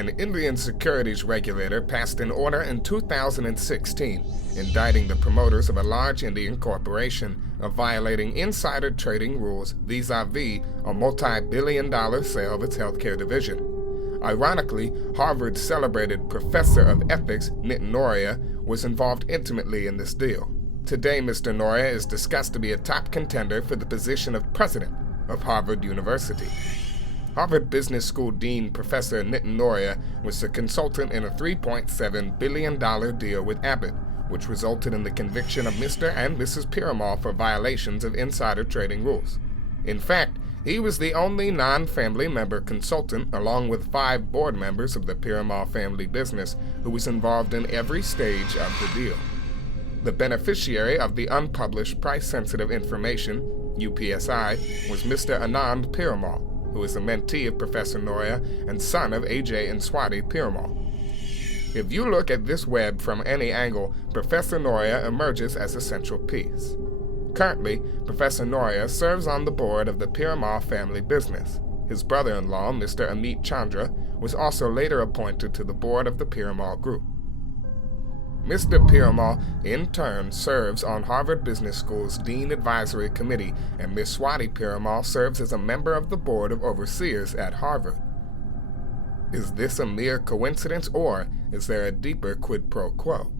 An Indian securities regulator passed an order in 2016 indicting the promoters of a large Indian corporation of violating insider trading rules vis-a-vis a multi-billion-dollar sale of its healthcare division. Ironically, Harvard's celebrated professor of ethics, Nitin Nohria, was involved intimately in this deal. Today, Mr. Nohria is discussed to be a top contender for the position of president of Harvard University. Harvard Business School Dean Professor Nitin Nohria was a consultant in a $3.7 billion deal with Abbott, which resulted in the conviction of Mr. and Mrs. Piramal for violations of insider trading rules. In fact, he was the only non-family member consultant, along with 5 board members of the Piramal family business, who was involved in every stage of the deal. The beneficiary of the unpublished price-sensitive information, UPSI, was Mr. Anand Piramal, who is a mentee of Professor Nohria and son of AJ and Swati Piramal. If you look at this web from any angle, Professor Nohria emerges as a central piece. Currently, Professor Nohria serves on the board of the Piramal family business. His brother-in-law, Mr. Amit Chandra, was also later appointed to the board of the Piramal Group. Mr. Piramal, in turn, serves on Harvard Business School's Dean Advisory Committee, and Ms. Swati Piramal serves as a member of the Board of Overseers at Harvard. Is this a mere coincidence, or is there a deeper quid pro quo?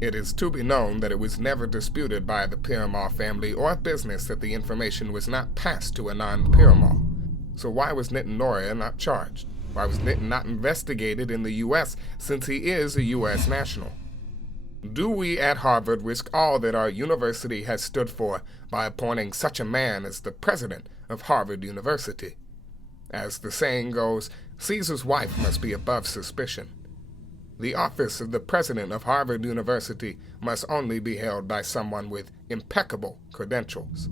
It is to be known that it was never disputed by the Piramal family or business that the information was not passed to Anand Piramal. So why was Nitin Nohria not charged? Why was Nitin not investigated in the U.S., since he is a U.S. national? Do we at Harvard risk all that our university has stood for by appointing such a man as the president of Harvard University? As the saying goes, Caesar's wife must be above suspicion. The office of the president of Harvard University must only be held by someone with impeccable credentials.